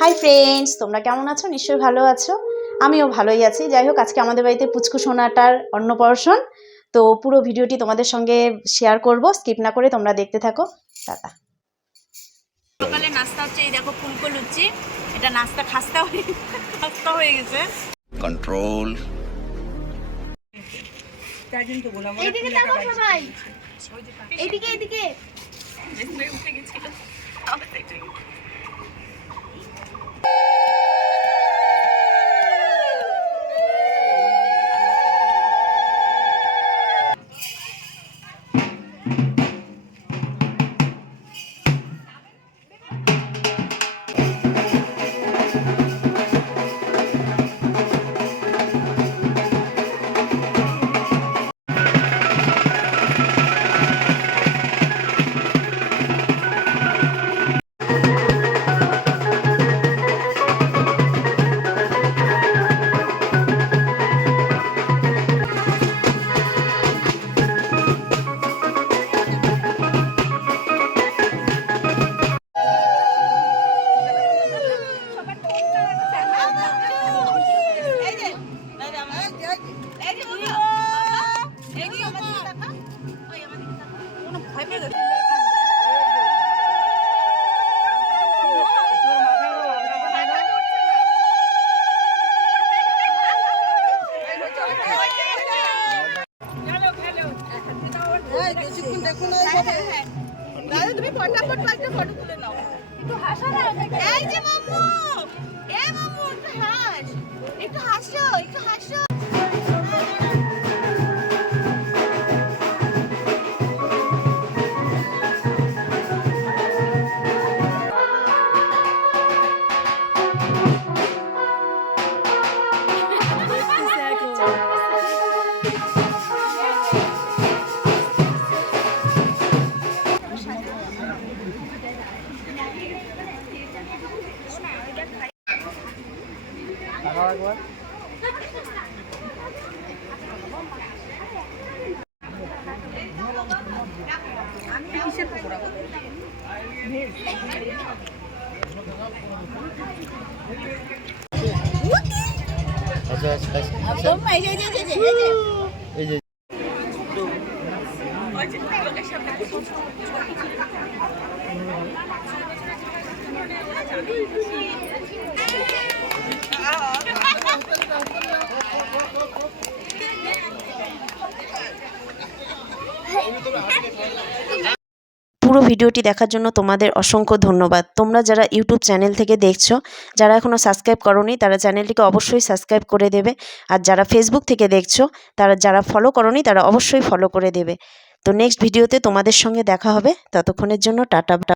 Hi friends, তোমরা কেমন আছো? নিশ্চয়ই ভালো আছো। আমিও ভালোই আছি। যাই হোক, আজকে আমাদের বাড়িতে পুচকু সোনাটার অন্নপ্রাশন। তো পুরো ভিডিওটি তোমাদের সঙ্গে শেয়ার করব, স্কিপ না করে তোমরা দেখতে থাকো। টাটা। সকালে নাস্তা হচ্ছে, এই দেখো ফুলকো লুচি। এটা নাস্তা খাস্তা হয়ে গেছে। কন্ট্রোল। এইদিকে তাকাও সবাই, এইদিকে এইদিকে। উঠে গেছিল। তুমি ফটাফট একটা ফটো তুলে নাও। একটু হাসো না। এই যে মাম্মু, এ মাম্মু একটু হাস, একটু হাসো, একটু হাসো। পুরো ভিডিওটি দেখার জন্য তোমাদের অসংখ্য ধন্যবাদ। তোমরা যারা ইউটিউব চ্যানেল থেকে দেখছো, যারা এখনও সাবস্ক্রাইব করোনি, তারা চ্যানেলটিকে অবশ্যই সাবস্ক্রাইব করে দেবে। আর যারা ফেসবুক থেকে দেখছো, যারা ফলো করোনি, তারা অবশ্যই ফলো করে দেবে। তো নেক্সট ভিডিওতে তোমাদের সঙ্গে দেখা হবে। ততক্ষণের জন্য টাটা।